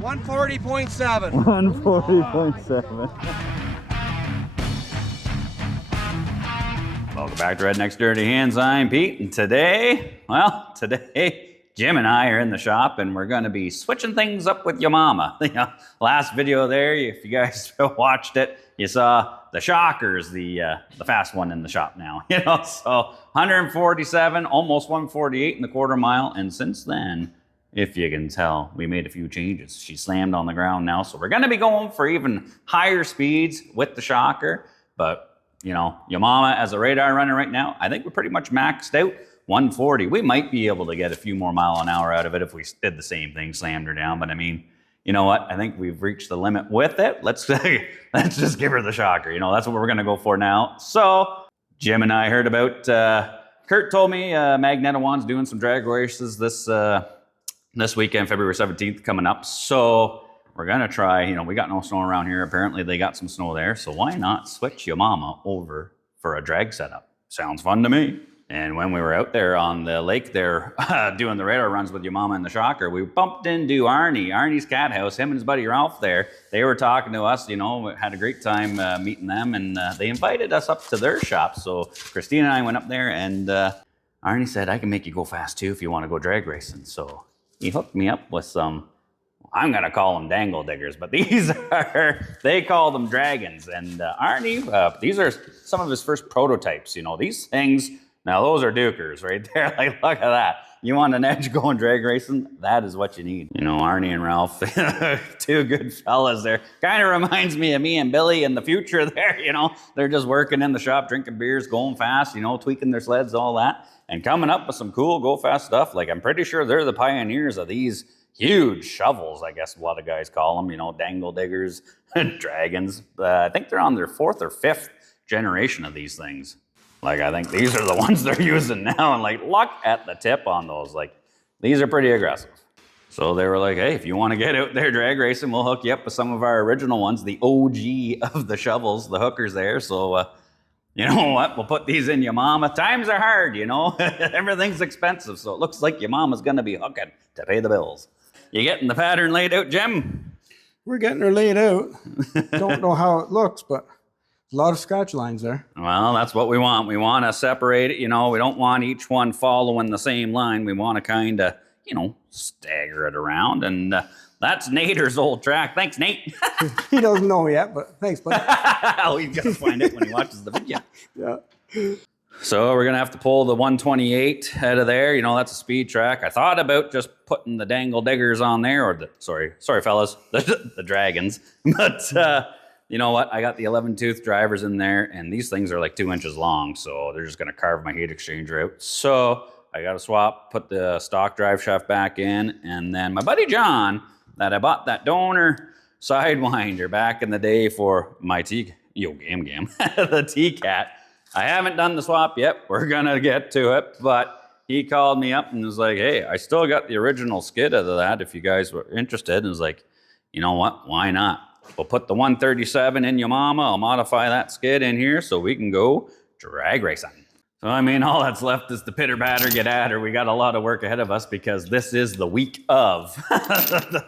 140.7. 140.7. Welcome back to Redneck's Dirty Hands. I'm Pete, and today, Jim and I are in the shop, and we're going to be switching things up with your mama. Last video there, if you guys watched it, you saw the shockers, the fast one in the shop now. So 147, almost 148 in the quarter mile, and since then, if you can tell, we made a few changes. She slammed on the ground now, so we're going to be going for even higher speeds with the shocker, but your mama as a radar runner right now, I think we're pretty much maxed out. 140. We might be able to get a few more mile an hour out of it if we did the same thing, slammed her down. But I mean, you know what? I think we've reached the limit with it. Let's just give her the shocker. That's what we're going to go for now. So Jim and I heard about, Kurt told me Magnetowan's doing some drag races this weekend, February 17th coming up. So we're going to try, we got no snow around here. Apparently they got some snow there. So why not switch your mama over for a drag setup? Sounds fun to me. And when we were out there on the lake there doing the radar runs with your mama and the shocker, we bumped into Arnie's cat house, him and his buddy Ralph there. They were talking to us, we had a great time meeting them, and they invited us up to their shop. So Christine and I went up there, and Arnie said, I can make you go fast too if you want to go drag racing. So he hooked me up with some, I'm going to call them dangle diggers, but they call them dragons. And Arnie, these are some of his first prototypes. These things, now those are dukers right there. Like, look at that. You want an edge going drag racing? That is what you need. Arnie and Ralph, two good fellas there. Kind of reminds me of me and Billy in the future there. They're just working in the shop, drinking beers, going fast, tweaking their sleds, all that. And coming up with some cool go fast stuff. Like, I'm pretty sure they're the pioneers of these huge shovels, I guess a lot of guys call them, dangle diggers, dragons. I think they're on their 4th or 5th generation of these things. Like, I think these are the ones they're using now, and like, look at the tip on those. Like, these are pretty aggressive. So they were like, hey, if you want to get out there drag racing, we'll hook you up with some of our original ones, the OG of the shovels, the hookers there. So, you know what? We'll put these in your mama. Times are hard, Everything's expensive, so it looks like your mama's going to be hooking to pay the bills. You getting the pattern laid out, Jim? We're getting her laid out. Don't know how it looks, but a lot of scratch lines there. Well, that's what we want. We want to separate it, We don't want each one following the same line. We want to kind of, stagger it around. And that's Nader's old track. Thanks, Nate. He doesn't know yet, but thanks, buddy. Oh, he's going to find it when he watches the video. Yeah. So we're going to have to pull the 128 out of there. That's a speed track. I thought about just putting the dangle diggers on there, or sorry fellas, the dragons. But you know what? I got the 11-tooth drivers in there, and these things are like 2 inches long, so they're just going to carve my heat exchanger out. So I got to swap, put the stock drive shaft back in, and then my buddy John, that I bought that donor sidewinder back in the day for my the T-Cat. I haven't done the swap yet. We're going to get to it, but he called me up and was like, hey, I still got the original skid of that if you guys were interested. And was like, you know what? Why not? We'll put the 137 in your mama. I'll modify that skid in here so we can go drag racing. So, all that's left is to pitter batter, get at her. We got a lot of work ahead of us because this is the week of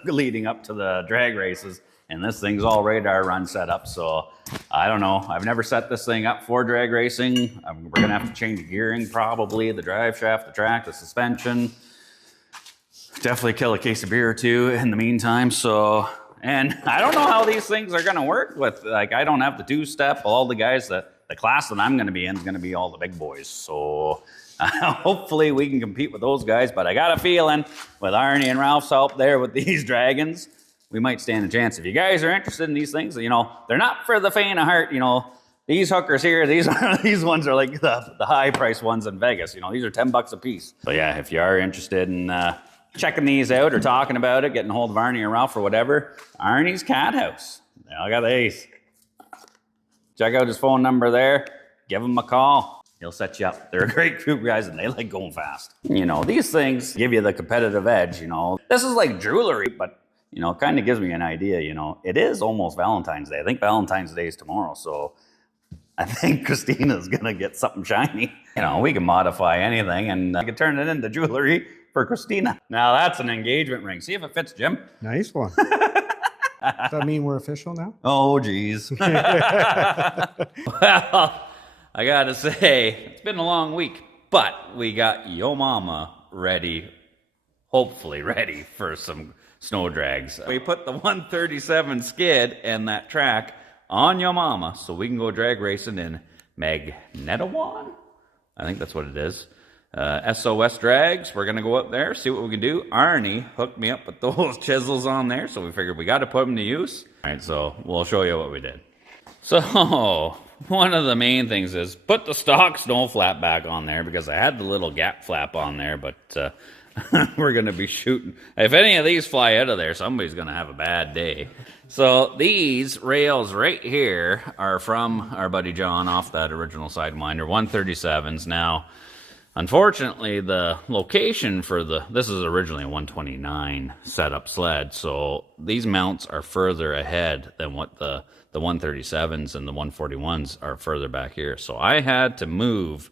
leading up to the drag races. And this thing's all radar run set up. So I don't know. I've never set this thing up for drag racing. We're going to have to change gearing probably, the drive shaft, the track, the suspension. Definitely kill a case of beer or two in the meantime. So, and I don't know how these things are going to work with, like, I don't have the two-step. All the guys, the class that I'm going to be in is going to be all the big boys. So hopefully we can compete with those guys. But I got a feeling with Arnie and Ralph's help there with these dragons, we might stand a chance. If you guys are interested in these things, they're not for the faint of heart. These hookers here, these ones are like the high price ones in Vegas. These are $10 a piece. So yeah, if you are interested in checking these out or talking about it, getting a hold of Arnie or Ralph or whatever, Arnie's Cat House. I got the ace. Check out his phone number there. Give him a call. He'll set you up. They're a great group of guys, and they like going fast. These things give you the competitive edge. This is like jewelry, but it kind of gives me an idea, it is almost Valentine's Day. I think Valentine's Day is tomorrow, so I think Christina's going to get something shiny. We can modify anything, and I can turn it into jewelry for Christina. Now that's an engagement ring. See if it fits, Jim. Nice one. Does that mean we're official now? Oh, geez. Well, I gotta say, it's been a long week, but we got Yo Mama ready, hopefully ready for some snow drags. We put the 137 skid and that track on Yo Mama so we can go drag racing in Magnetawan. I think that's what it is. SOS drags. We're gonna go up there, see what we can do. Arnie hooked me up with those chisels on there, so we figured we got to put them to use. All right, so we'll show you what we did. So one of the main things is put the stock snow flap back on there because I had the little gap flap on there, but we're gonna be shooting. If any of these fly out of there, somebody's gonna have a bad day. So these rails right here are from our buddy John off that original Sidewinder 137s. Now, unfortunately, the location for this is originally a 129 setup sled, so these mounts are further ahead than what the 137s and the 141s are further back here. So I had to move.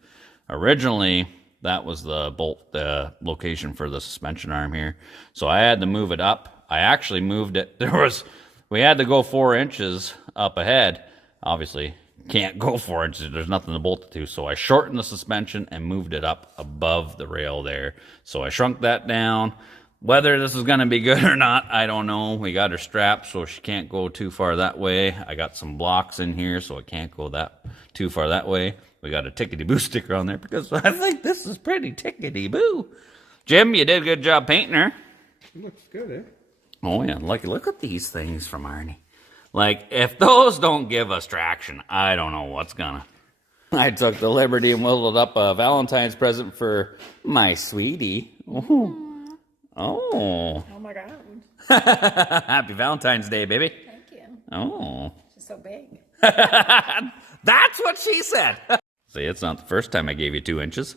Originally, that was the bolt, the location for the suspension arm here. So I had to move it up. I actually moved it. We had to go 4 inches up ahead. Obviously, can't go 4 inches. There's nothing to bolt it to. So I shortened the suspension and moved it up above the rail there. So I shrunk that down. Whether this is going to be good or not, I don't know. We got her strapped so she can't go too far that way. I got some blocks in here so it can't go too far that way. We got a tickety-boo sticker on there because I think this is pretty tickety-boo. Jim, you did a good job painting her. It looks good, eh? Oh, yeah. Look at these things from Arnie. Like, if those don't give us traction, I don't know what's gonna. I took the liberty and whittled up a Valentine's present for my sweetie. Oh. Oh. Oh my God. Happy Valentine's Day, baby. Thank you. Oh. She's so big. That's what she said. See, it's not the first time I gave you 2 inches.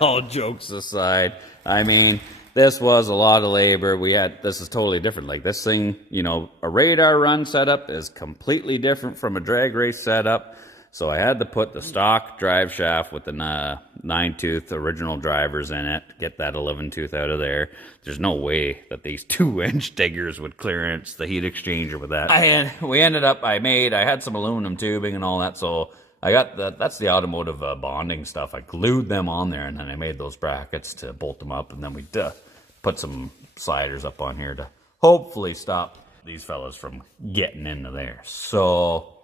All jokes aside, I mean, this was a lot of labor. This is totally different. Like this thing, you know, a radar run setup is completely different from a drag race setup. So I had to put the stock drive shaft with the 9-tooth original drivers in it, get that 11-tooth out of there. There's no way that these 2-inch diggers would clearance the heat exchanger with that. I had some aluminum tubing and all that, so I got that's the automotive bonding stuff. I glued them on there, and then I made those brackets to bolt them up, and then we put some sliders up on here to hopefully stop these fellas from getting into there. So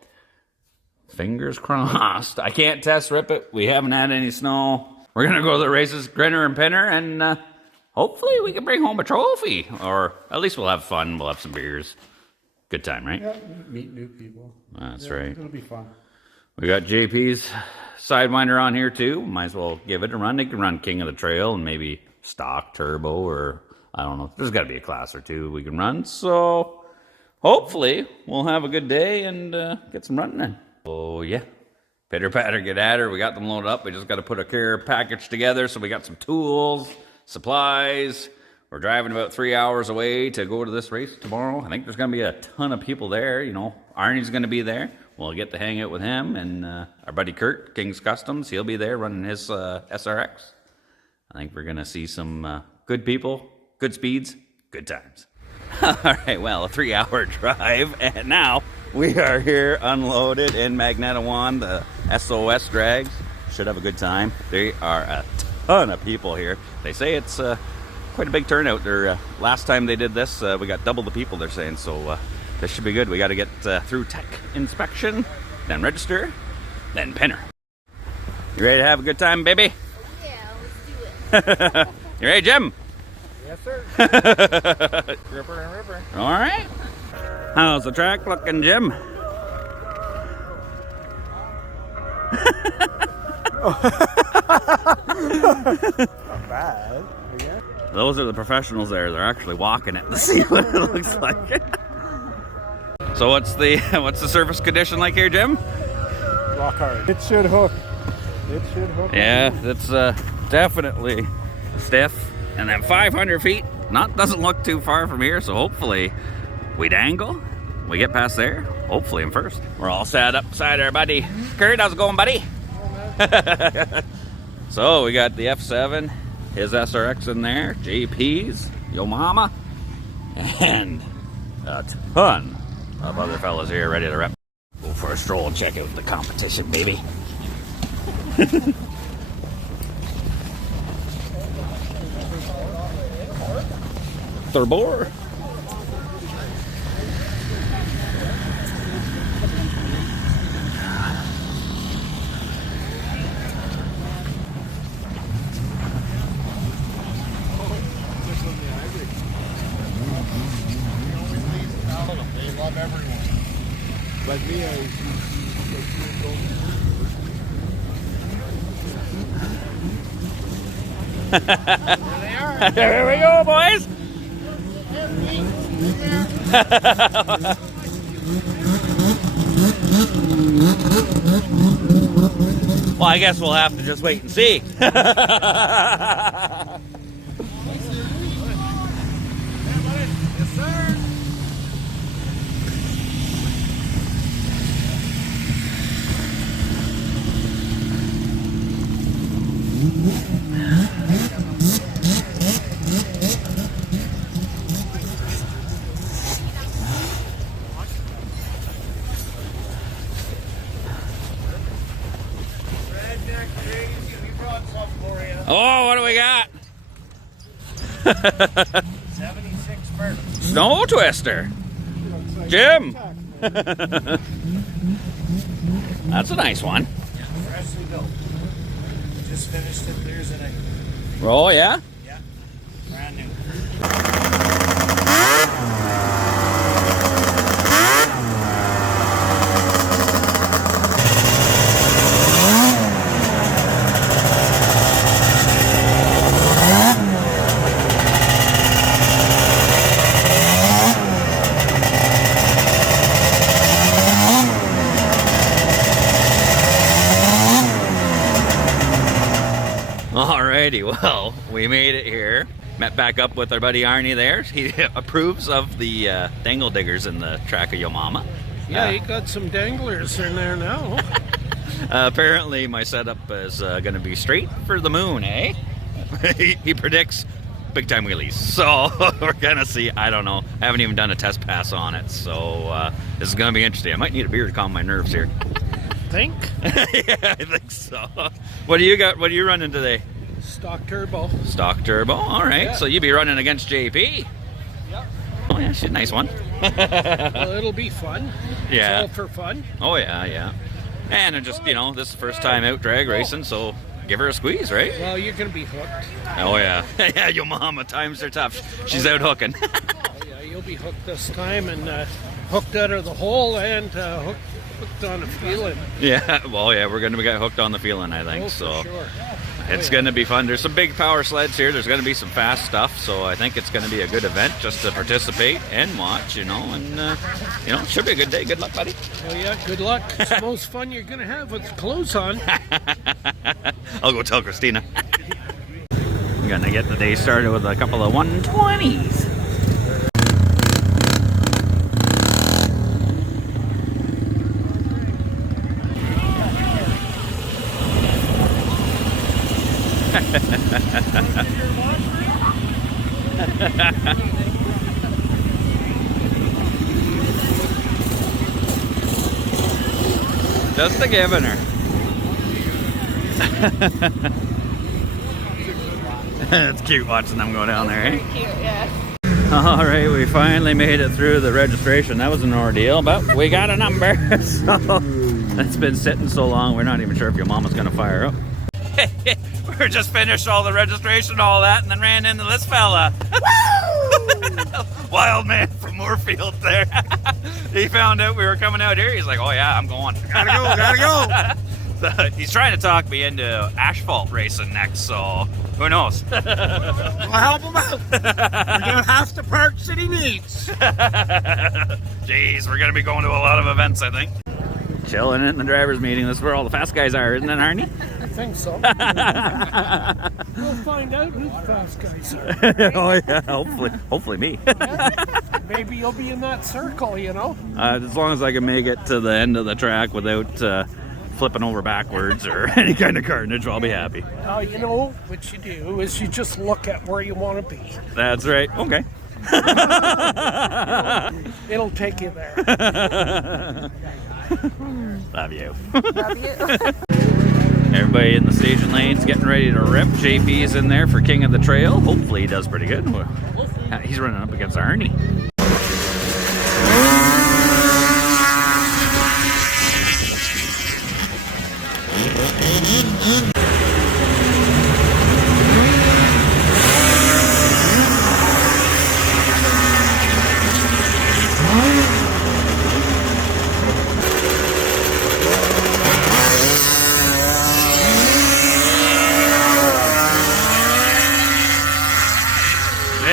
fingers crossed. I can't test rip it. We haven't had any snow. We're going to go to the races, grinner and pinner, and hopefully we can bring home a trophy. Or at least we'll have fun. We'll have some beers. Good time, right? Yeah, meet new people. That's right. It'll be fun. We got JP's Sidewinder on here too. Might as well give it a run. They can run King of the Trail and maybe stock turbo, or I don't know. There's got to be a class or two we can run. So hopefully we'll have a good day and get some running in. Oh, yeah. Pitter patter, get at her. We got them loaded up. We just got to put a care package together. So we got some tools, supplies. We're driving about 3 hours away to go to this race tomorrow. I think there's going to be a ton of people there. You know, Arnie's going to be there. We'll get to hang out with him. And our buddy Kurt, King's Customs, he'll be there running his SRX. I think we're going to see some good people, good speeds, good times. All right, well, a 3-hour drive. And now we are here unloaded in Magnetawan, the SOS drags. Should have a good time. There are a ton of people here. They say it's quite a big turnout. Last time they did this, we got double the people, they're saying. So this should be good. We got to get through tech inspection, then register, then pinner. You ready to have a good time, baby? Yeah, let's do it. You ready, Jim? Yes, sir. Ripper and ripper. All right. How's the track looking, Jim? Not bad. Yeah. Those are the professionals there. They're actually walking it to see what it looks like. So what's the surface condition like here, Jim? Rock hard. It should hook. It should hook. Yeah, it's definitely stiff. And then 500 feet, doesn't look too far from here, so hopefully we dangle. We get past there, hopefully I'm first. We're all sat up beside our buddy Kurt. How's it going, buddy? So we got the F7, his SRX in there, JP's, Yo Mama, and a ton of other fellas here ready to rep. Go for a stroll and check out the competition, baby. Thurbor. They love everyone. But me, there they are. Here we go, boys. Well, I guess we'll have to just wait and see. Yes, sir. Oh, what do we got? 76 first. Snow Twister. Jim. That's a nice one. Freshly built. Just finished it Thursday night. Oh, yeah? Yeah. Brand new. Alrighty, well, we made it here. Met back up with our buddy Arnie there. He approves of the dangle diggers in the track of Yo Mama. Yeah, you got some danglers in there now. Apparently my setup is going to be straight for the moon, eh? He predicts big time wheelies. So we're going to see. I don't know. I haven't even done a test pass on it. So this is going to be interesting. I might need a beer to calm my nerves here. Think? Yeah, I think so. What do you got? What are you running today? Stock turbo. Stock turbo. All right. Yeah. So you'll be running against JP. Yep. Oh yeah, she's a nice one. Well, it'll be fun. Yeah. It's all for fun. Oh yeah, yeah. And just this is the first time out drag racing, so give her a squeeze, right? Well, you're going to be hooked. Oh yeah. Yeah, Yo Mama, times are tough. She's out hooking. Oh, yeah, you'll be hooked this time, and hooked out of the hole and hooked on a feeling. Yeah. Well, yeah, we're gonna get hooked on the feeling, I think. Oh, So for sure. it's gonna be fun. There's some big power sleds here. There's gonna be some fast stuff. So I think it's gonna be a good event just to participate and watch. And it should be a good day. Good luck, buddy. Oh, yeah, good luck. It's the most fun you're going to have with clothes on. I'll go tell Christina. I'm gonna get the day started with a couple of 120s. Just a giving her. It's cute watching them go down there, eh? Cute, yeah. All right, we finally made it through the registration. That was an ordeal, but we got a number. So it's been sitting so long, we're not even sure if your mama's gonna fire up. We just finished all the registration, all that, and then ran into this fella. Wild man from Moorfield there. He found out we were coming out here. He's like, oh yeah, I'm going. Gotta go. So he's trying to talk me into asphalt racing next, so who knows? We'll help him out. We're gonna have to park city meets. Jeez, we're gonna be going to a lot of events, I think. Chilling in the driver's meeting. That's where all the fast guys are, isn't it, Arnie? I think so. We'll find out who the fast guys are. Oh yeah, hopefully me. Maybe you'll be in that circle, As long as I can make it to the end of the track without flipping over backwards or any kind of carnage, I'll be happy. You know what you do is you just look at where you want to be. That's right. Okay. It'll take you there. Love you. Love you. Everybody in the staging lane's getting ready to rip. JP's in there for King of the Trail. Hopefully he does pretty good. He's running up against Arnie.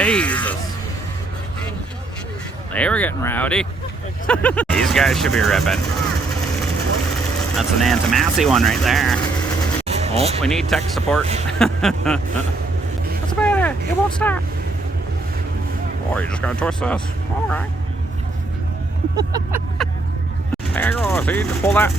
Jesus. They were getting rowdy. These guys should be ripping. That's an Antimassey one right there. Oh, we need tech support. What's about it? It won't stop. Oh, you just gotta twist this. Alright. There you go. See, just pull that.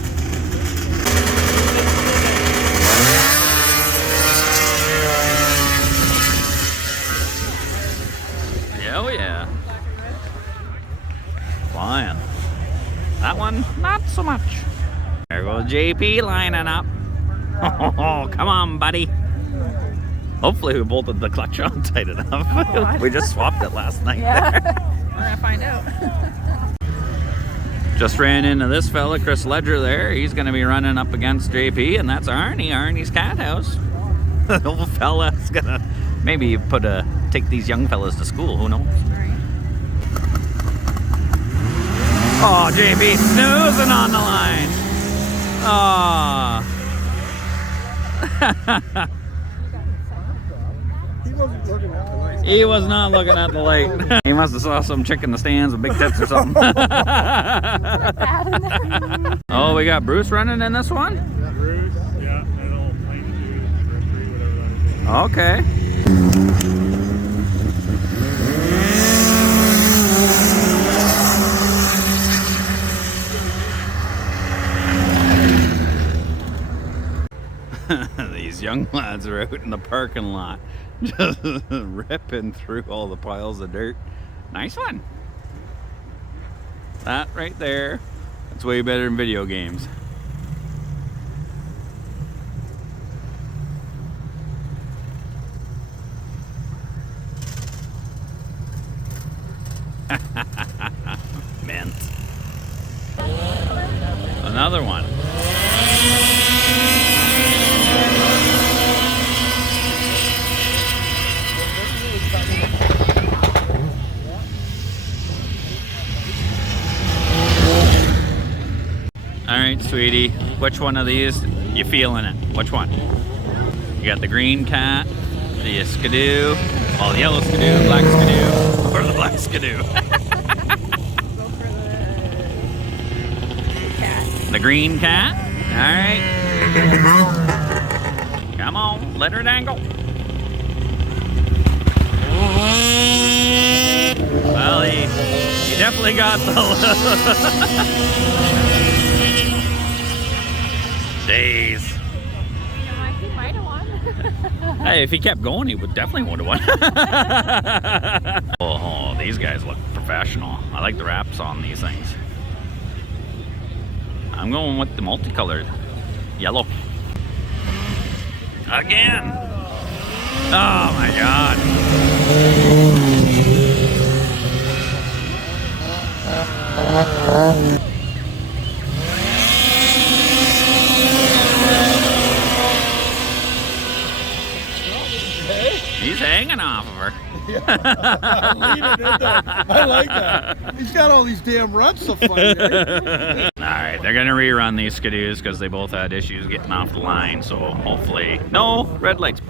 Oh yeah. Flying. That one, not so much. There goes JP lining up. Oh, come on, buddy. Hopefully we bolted the clutch on tight enough. We just swapped it last night. Yeah. There. We're gonna find out. Just ran into this fella, Chris Ledger there. He's gonna be running up against JP, and that's Arnie, Arnie's cat house. The old fella's gonna maybe take these young fellas to school, who knows? Right. Oh, JP snoozing on the line. Oh. He was not looking at the light. He must have saw some chick in the stands with big tits or something. Oh, we got Bruce running in this one? Bruce, yeah, it'll plane do referee, whatever that is. Okay. These young lads are out in the parking lot just ripping through all the piles of dirt. Nice one. That right there, that's way better than video games. Mint. Another one. All right, sweetie, which one of these you feeling it? Which one? You got the green cat, the skidoo, oh, the yellow skidoo, black skidoo, or the black skidoo. Go for the cat. The green cat. All right. Come on, let her dangle. Well, he definitely got the. Jeez. He might have won. Hey, if he kept going, he would definitely would have won. Oh, these guys look professional. I like the wraps on these things. I'm going with the multicolored yellow. Again. Oh my God. He's hanging off of her. I like that. He's got all these damn ruts to fight. Eh? Alright, they're gonna rerun these skidoos because they both had issues getting off the line, so hopefully. No, red lights.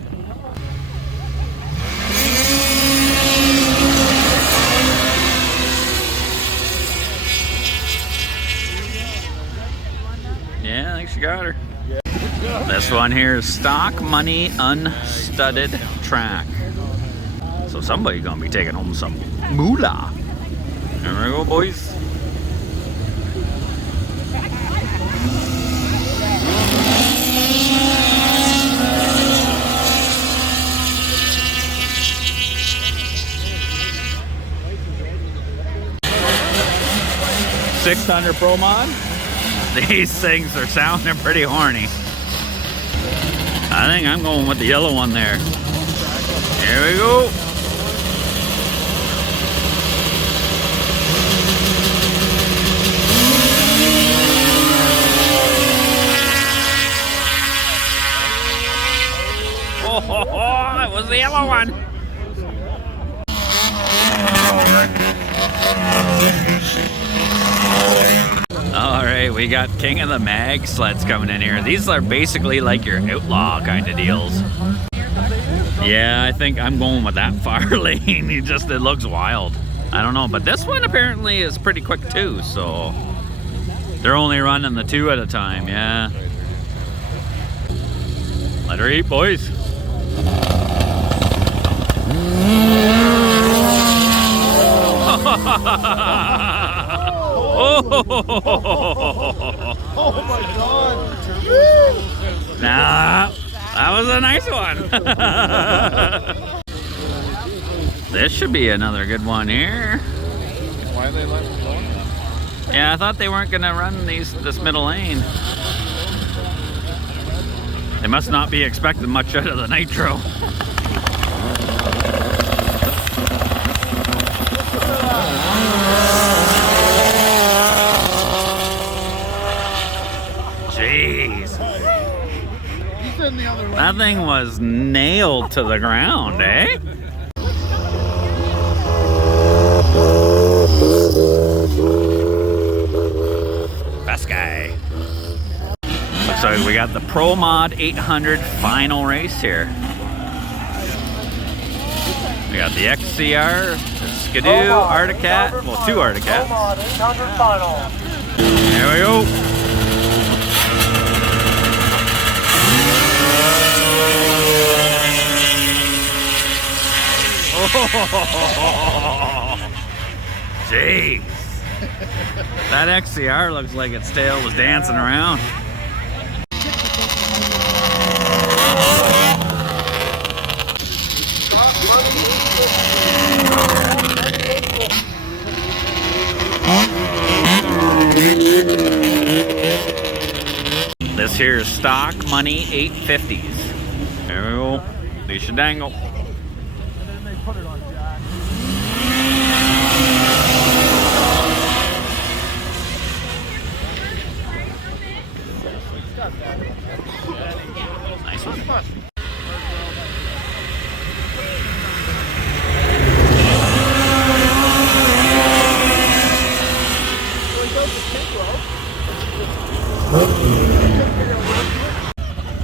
Yeah, I think she got her. This one here is stock money unstudded track. So somebody's gonna be taking home some moolah. There we go, boys. 600 Pro Mod. These things are sounding pretty horny. I think I'm going with the yellow one there. Here we go. Oh, it was the yellow one. All right, we got King of the Mag sleds coming in here. These are basically like your outlaw kind of deals. Yeah, I think I'm going with that far lane. It looks wild. I don't know, but this one apparently is pretty quick too, so they're only running the 2 at a time, yeah. Let her eat, boys. Oh my God! Nah, that was a nice one. This should be another good one here. Why are they letting me go? Yeah, I thought they weren't gonna run this middle lane. They must not be expecting much out of the nitro. Jeez. That thing was nailed to the ground, eh? Best guy. Looks like we got the Pro Mod 800 final race here. We got the XCR, the Skidoo, Articat, well, 2 Articats. Here we go. Oh, jeez. That XCR looks like its tail was dancing around. This here is stock money 850s. There we go. Leash and dangle. Nice one.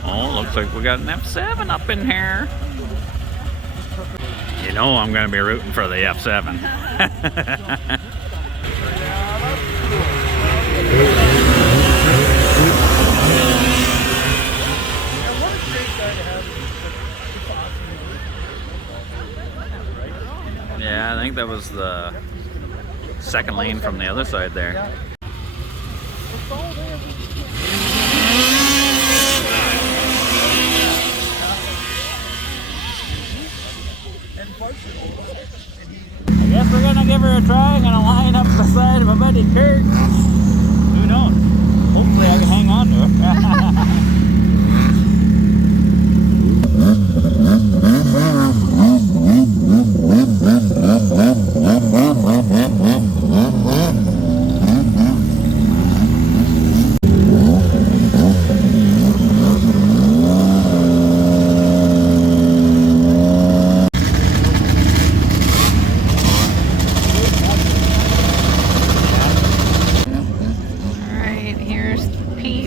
Oh, looks like we got an F7 up in here. You know I'm going to be rooting for the F7. Yeah, I think that was the second lane from the other side there. I guess we're gonna give her a try. I'm gonna line up beside of a muddy Kurt. Who knows? Hopefully I can hang on to her.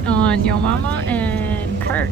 On Yo Mama and Kurt.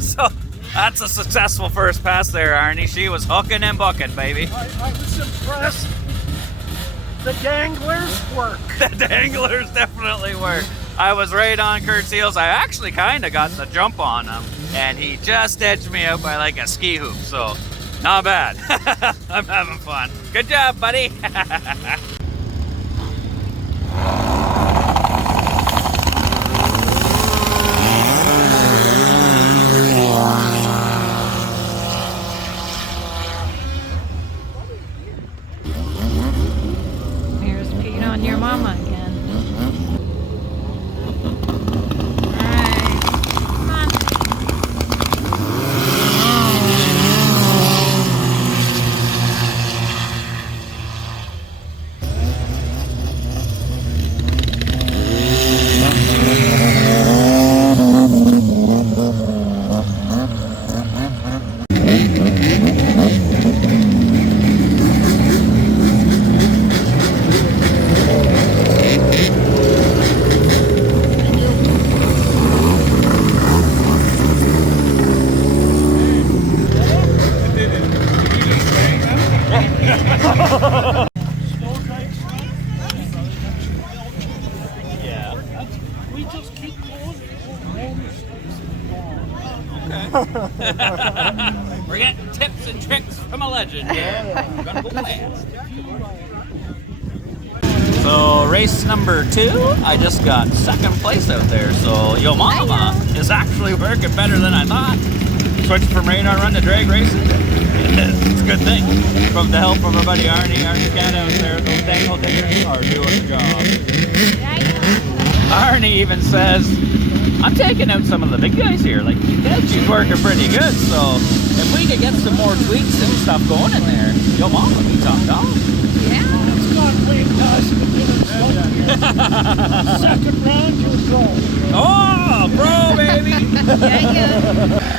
So that's a successful first pass there, Arnie. She was hooking and bucking, baby. I was impressed. The danglers work. The danglers definitely work. I was right on Kurt's heels. I actually kind of got the jump on him, and he just edged me out by like a ski hoop, so not bad. I'm having fun. Good job, buddy. Here's Pete on your mama again. We just keep going. We're getting tips and tricks from a legend here. Gonna go fast. So race number 2, I just got second place out there. So Yo Mama is actually working better than I thought. Switched from radar run to drag racing. It's a good thing. From the help of our buddy Arnie's cat out there, those dangle diggers are doing the job. Arnie even says, I'm taking out some of the big guys here. Like, she's working pretty good. So if we could get some more tweaks and stuff going in there, Yo Mama be top dog. Yeah. It's gone way past the second round, you'll go. Oh, bro, baby. Yeah.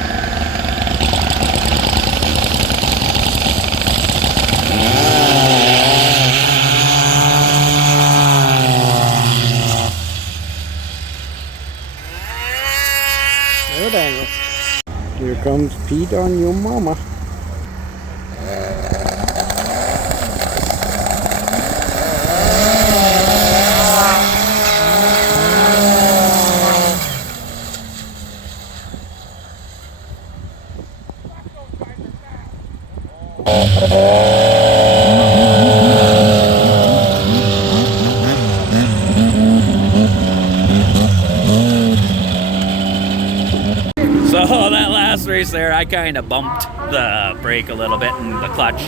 Here comes Pete on your mama. So that last race there, I kind of bumped the brake a little bit and the clutch.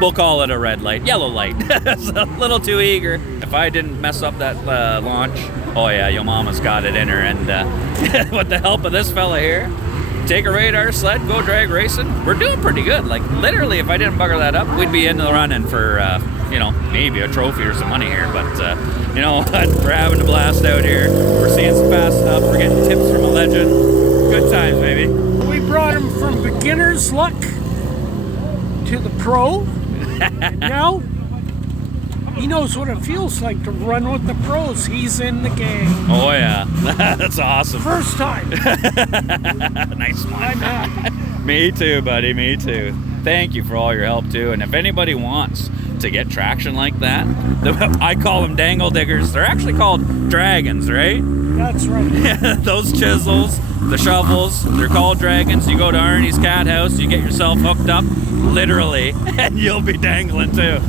We'll call it a red light, yellow light. It's a little too eager. If I didn't mess up that launch, oh yeah, Yo Mama's got it in her. And with the help of this fella here, take a radar sled, go drag racing. We're doing pretty good. Like literally, if I didn't bugger that up, we'd be in the running for maybe a trophy or some money here. But you know what? We're having a blast out here. We're seeing some fast stuff. We're getting tips from a legend. Good times, baby. We brought him from beginner's luck to the pro. Now he knows what it feels like to run with the pros. He's in the game. Oh yeah, that's awesome. First time. Nice one. I'm happy. Me too, buddy. Me too. Thank you for all your help too. And if anybody wants to get traction like that, I call them dangle diggers. They're actually called dragons, right? That's right. Those chisels, the shovels, they're called dragons. You go to Arnie's cat house, you get yourself hooked up, literally, and you'll be dangling too.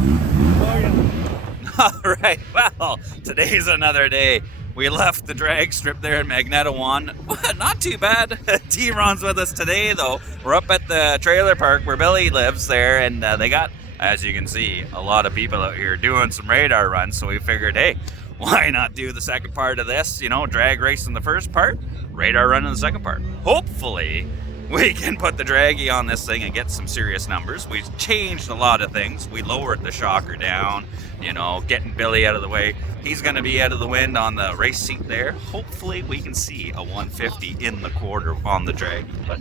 All right, well, today's another day. We left the drag strip there in Magnetawan. Not too bad. T-Ron's with us today, though. We're up at the trailer park where Billy lives there, and they got, as you can see, a lot of people out here doing some radar runs, so we figured, hey, why not do the second part of this? You know, drag race in the first part, radar run in the second part. Hopefully, we can put the draggy on this thing and get some serious numbers. We've changed a lot of things. We lowered the shocker down, you know, getting Billy out of the way. He's going to be out of the wind on the race seat there. Hopefully, we can see a 150 in the quarter on the drag. But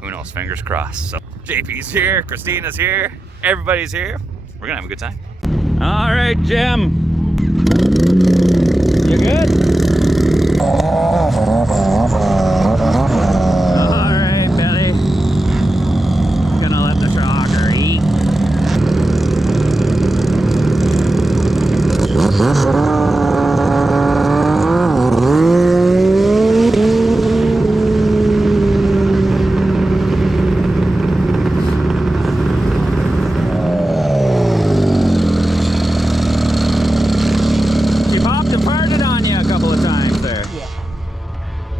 who knows? Fingers crossed. So JP's here, Christina's here, everybody's here. We're going to have a good time. All right, Jim. You good? All right, Billy. Gonna let the shocker eat.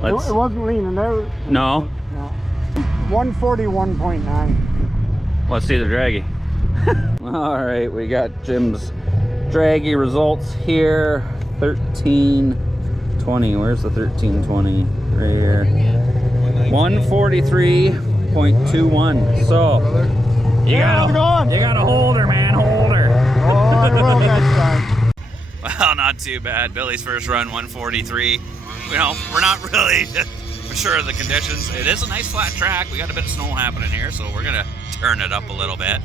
Let's. It wasn't leaning out. No. No. 141.9. Let's see the draggy. All right, we got Jim's draggy results here. 1320. Where's the 1320? Right here. 143.21. So you gotta hold her, man. Hold her. Oh, I will next time. Well, not too bad. Billy's first run, 143. You know, we're not really sure of the conditions. It is a nice flat track. We got a bit of snow happening here, so we're gonna turn it up a little bit.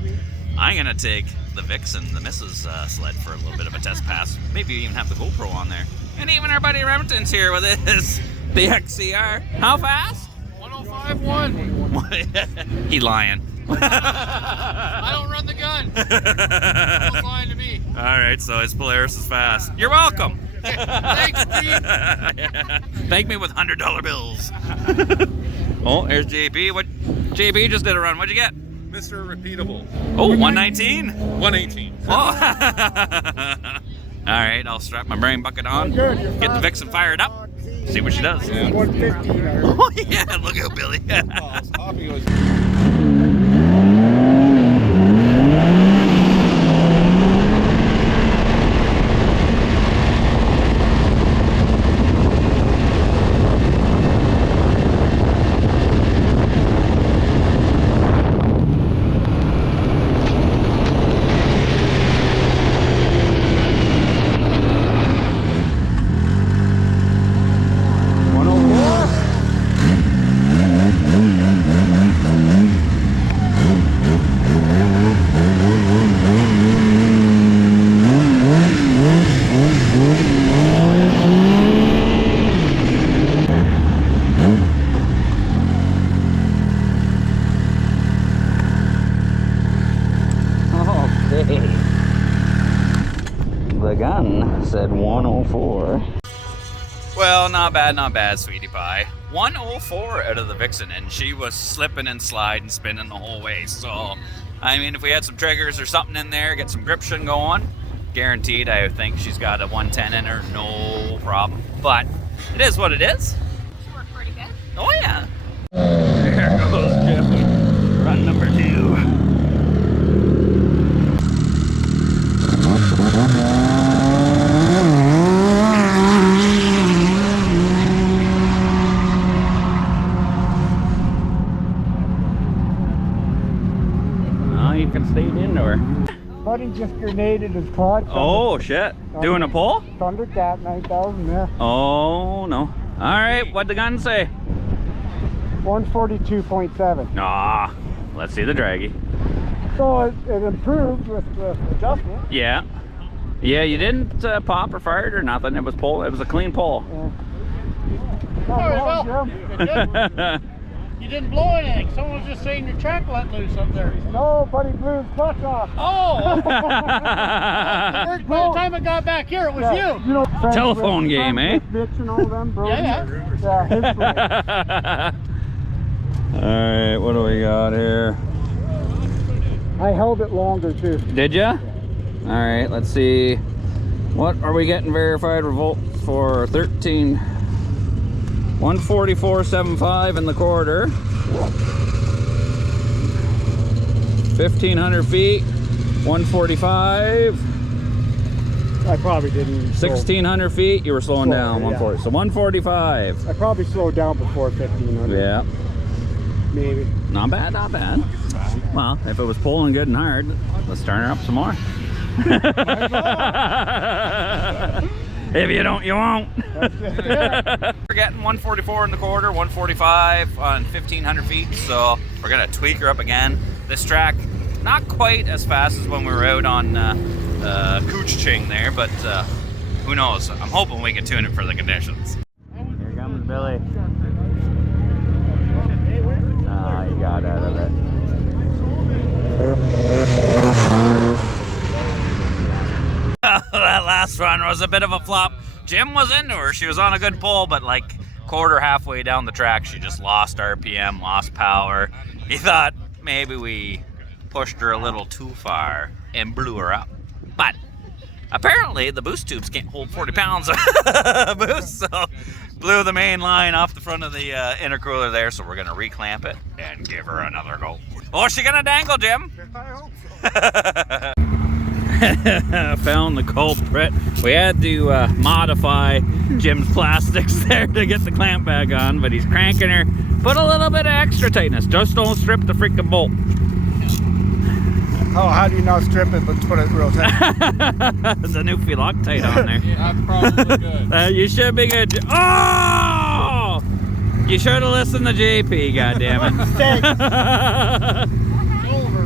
I'm gonna take the Vixen, the Mrs. Sled, for a little bit of a test pass. Maybe even have the GoPro on there. And even our buddy Remington's here with his the XCR. How fast? 105.1. He lying. I don't run the gun. It's lying to me. All right, so his Polaris is fast. You're welcome. Thanks, Pete. Thank me with $100 bills. Oh, there's JB. What? JB just did a run. What'd you get? Mr. Repeatable. Oh, 119. 118. Oh. All right, I'll strap my brain bucket on. Get the Vixen fired up. See what she does. 150. Oh yeah, look at Billy. Hoppy was. The gun said 104. Well, not bad, sweetie pie. 104 out of the Vixen, and she was slipping and sliding, spinning the whole way. So, I mean, if we had some triggers or something in there, get some gription going, guaranteed, I think she's got a 110 in her, no problem. But it is what it is. She worked pretty good. Oh yeah. There goes Jim. Run number 2. You can stay indoor. Buddy just grenaded his quad. Oh shit. Doing a pull? Thundercat 9000, yeah. Oh no. Alright, what'd the gun say? 142.7. Ah, let's see the draggy. So it improved with the adjustment. Yeah. Yeah, you didn't pop or fire it or nothing. It was pull. It was a clean pull. Not wrong, Jim. You didn't blow anything. Someone was just saying your track let loose up there. No, buddy blew his clutch off. Oh! By the time I got back here, it was you. You know, Telephone game, eh? Bitch and all them, bro. Yeah. Yeah, his friend. Alright, what do we got here? I held it longer too. Did ya? Alright, let's see. What are we getting verified results for? 144.75 in the quarter. 1,500 feet. 145. I probably didn't. 1,600 feet. You were slowing down. Yeah. 140. So 145. I probably slowed down before 1,500. Yeah. Maybe. Not bad, not bad. Well, if it was pulling good and hard, let's turn her up some more. If you don't, you won't. We're getting 144 in the quarter, 145 on 1,500 feet, so we're gonna tweak her up again. This track, not quite as fast as when we were out on Cooch-Ching there, but who knows? I'm hoping we can tune it for the conditions. Here comes Billy. Ah, you got out of it. That last run was a bit of a flop. Jim was into her. She was on a good pull, but like quarter halfway down the track, she just lost RPM, lost power. He thought maybe we pushed her a little too far and blew her up. But apparently the boost tubes can't hold 40 pounds of boost, so blew the main line off the front of the intercooler there, so we're gonna reclamp it and give her another go. Oh, is she gonna dangle, Jim? I hope so. Found the culprit. We had to modify Jim's plastics there to get the clamp back on, but he's cranking her. Put a little bit of extra tightness. Just don't strip the freaking bolt. Oh, how do you not strip it but put it real tight? The new Loctite on there. That's probably good. You should be good. Oh! You should have listened to JP, goddammit.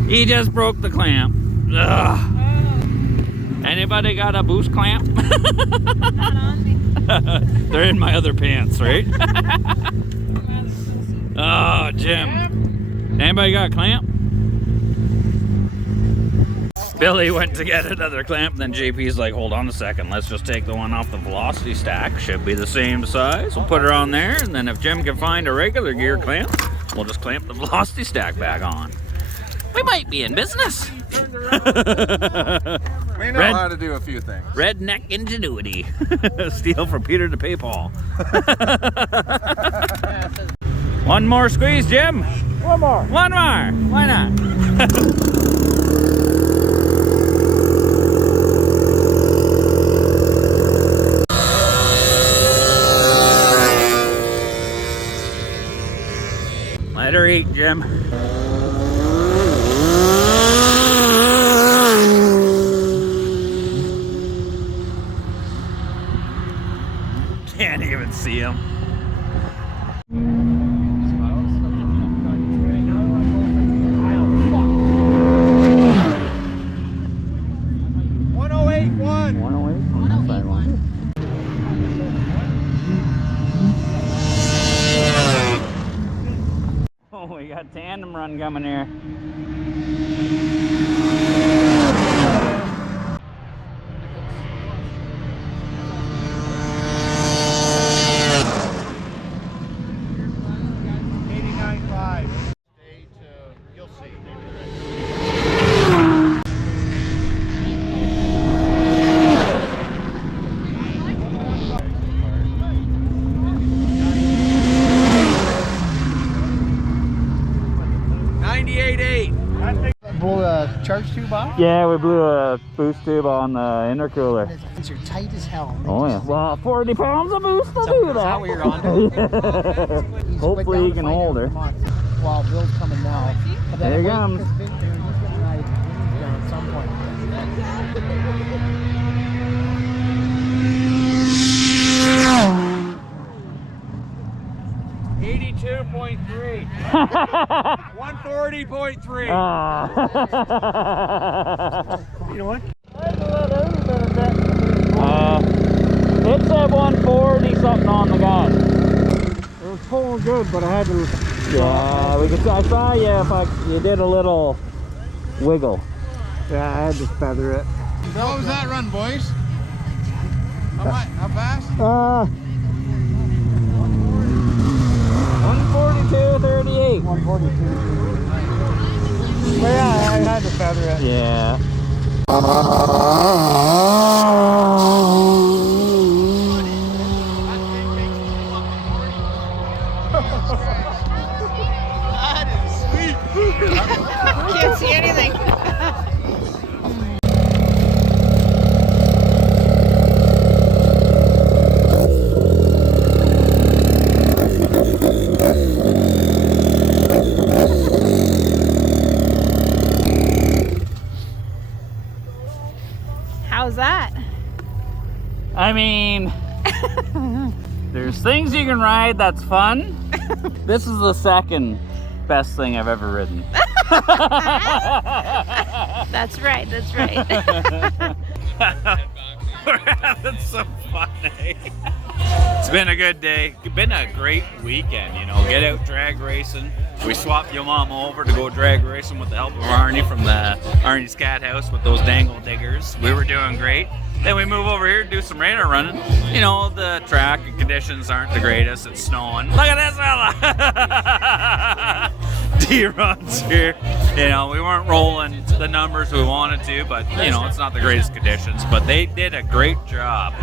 He just broke the clamp. Ugh. Anybody got a boost clamp? Not on me. They're in my other pants, right? Oh, Jim. Anybody got a clamp? Billy went to get another clamp, then JP's like, hold on a second, let's just take the one off the velocity stack. Should be the same size. We'll put her on there, and then if Jim can find a regular gear clamp, we'll just clamp the velocity stack back on. We might be in business. We know how to do a few things. Redneck ingenuity. Steal from Peter to pay Paul. One more squeeze, Jim. One more. One more. Why not? Let her eat, Jim. Can't even see him. Oh, we got tandem run coming here. Blow a charge tube off? Yeah, we blew a boost tube on the intercooler. You're tight as hell. Oh yeah. Well, 40 pounds of boost to do Is that what you're on that. Hopefully you can hold her. While Bill's coming now. But then There he wait, comes. 'cause He's getting right down at some point. 82.3. 140.3. You know what? It said 140 something on the gun. It was pulling good, but I had to. Yeah, I saw you did a little wiggle. Yeah, I had to feather it. What was that run, boys? How fast? 142.38. 142. But yeah, I had to feather it. Yeah. Can't see anything. How's that? I mean, there's things you can ride that's fun. This is the second best thing I've ever ridden. That's right, that's right. We're having some fun, eh? It's been a good day. It's been a great weekend, you know. Get out drag racing. We swapped your mom over to go drag racing with the help of Arnie from the Arnie's Cat House with those dangle diggers. We were doing great. Then we move over here to do some radar running. You know, the track and conditions aren't the greatest. It's snowing. Look at this fella! speed runs here. You know, we weren't rolling the numbers we wanted to, but you know, it's not the greatest conditions. But they did a great job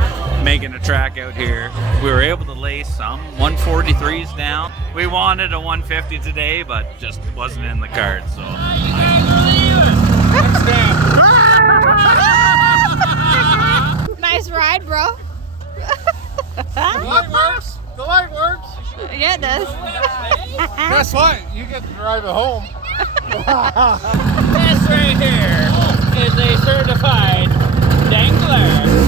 making a track out here. We were able to lay some 143s down. We wanted a 150 today, but just wasn't in the cards. So. Nice ride, bro. The light works. The light works. Yeah, it does. Guess what? You get to drive it home. This right here is a certified dangler.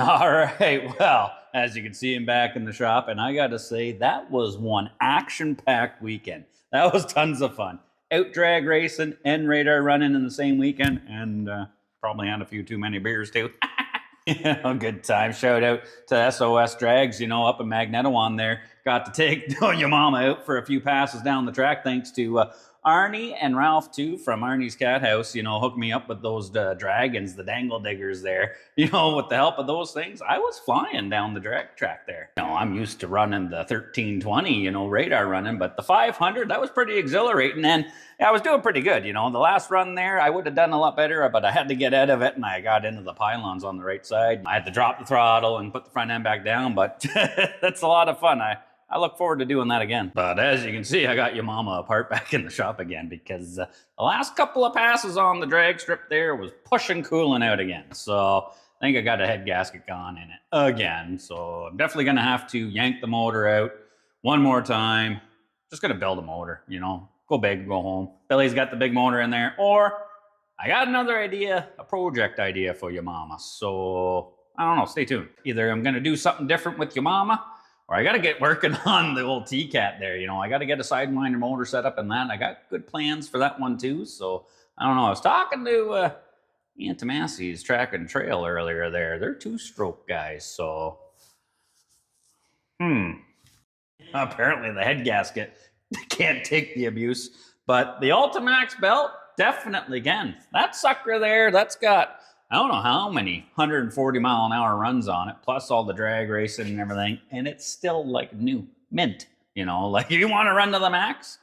All right, well, as you can see, I'm back in the shop, and I got to say, that was one action-packed weekend. That was tons of fun. Out drag racing and radar running in the same weekend, and probably had a few too many beers, too. You know, good time. Shout out to SOS Drags, you know, up in Magnetawan there. Got to take your mama out for a few passes down the track, thanks to Arnie and Ralph, too, from Arnie's Cat House, you know, hooked me up with those dragons, the dangle diggers there. You know, with the help of those things, I was flying down the drag track there. You know, I'm used to running the 1320, you know, radar running, but the 500, that was pretty exhilarating, and I was doing pretty good, you know. The last run there, I would have done a lot better, but I had to get out of it, and I got into the pylons on the right side. I had to drop the throttle and put the front end back down, but that's a lot of fun. I look forward to doing that again. But as you can see, I got your mama apart back in the shop again because the last couple of passes on the drag strip there was pushing cooling out again. So I think I got a head gasket gone in it again. So I'm definitely gonna have to yank the motor out one more time. Just gonna build a motor, you know, go big, go home. Billy's got the big motor in there, or I got another idea, a project idea for your mama. So I don't know, stay tuned. Either I'm gonna do something different with your mama, or I got to get working on the old T-Cat there. You know, I got to get a sidewinder motor set up and that. I got good plans for that one too. So I don't know. I was talking to Ian Tomasi's Track and Trail earlier there. They're 2-stroke guys. So, apparently the head gasket can't take the abuse. But the Ultimax belt definitely can. That sucker there, that's got, I don't know how many 140-mile-an-hour runs on it, plus all the drag racing and everything, and it's still like new, mint. You know, like if you want to run to the max,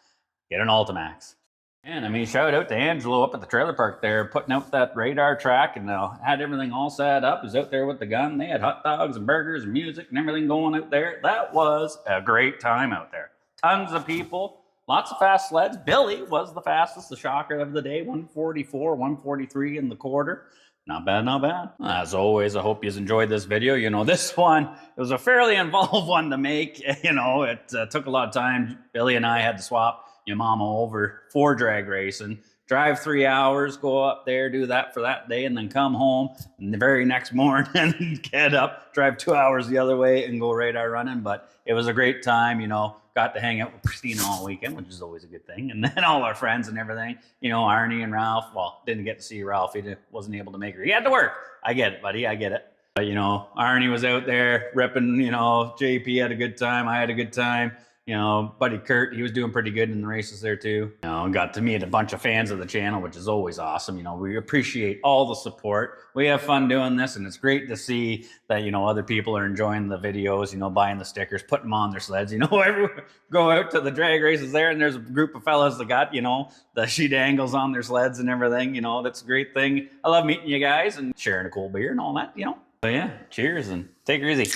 get an Ultimax. And I mean, shout out to Angelo up at the trailer park there, putting out that radar track and had everything all set up. He was out there with the gun. They had hot dogs and burgers and music and everything going out there. That was a great time out there. Tons of people, lots of fast sleds. Billy was the fastest, the shocker of the day, 144, 143 in the quarter. Not bad, not bad. As always, I hope you enjoyed this video. You know, this one, it was a fairly involved one to make. You know, it took a lot of time. Billy and I had to swap your mama over for drag racing. Drive 3 hours, go up there, do that for that day, and then come home. And the very next morning, get up, drive 2 hours the other way, and go radar running. But it was a great time, you know. Got to hang out with Christina all weekend, which is always a good thing. And then all our friends and everything, you know, Arnie and Ralph. Well, didn't get to see Ralph. He wasn't able to make her. He had to work. I get it, buddy. I get it. But, you know, Arnie was out there ripping, you know, JP had a good time. I had a good time. You know, buddy Kurt, he was doing pretty good in the races there too. You know, got to meet a bunch of fans of the channel, which is always awesome. You know, we appreciate all the support. We have fun doing this, and it's great to see that, you know, other people are enjoying the videos, you know, buying the stickers, putting them on their sleds. You know, go out to the drag races there, and there's a group of fellas that got, you know, the sheet angles on their sleds and everything. You know, that's a great thing. I love meeting you guys and sharing a cool beer and all that, you know. So yeah, cheers and take her easy.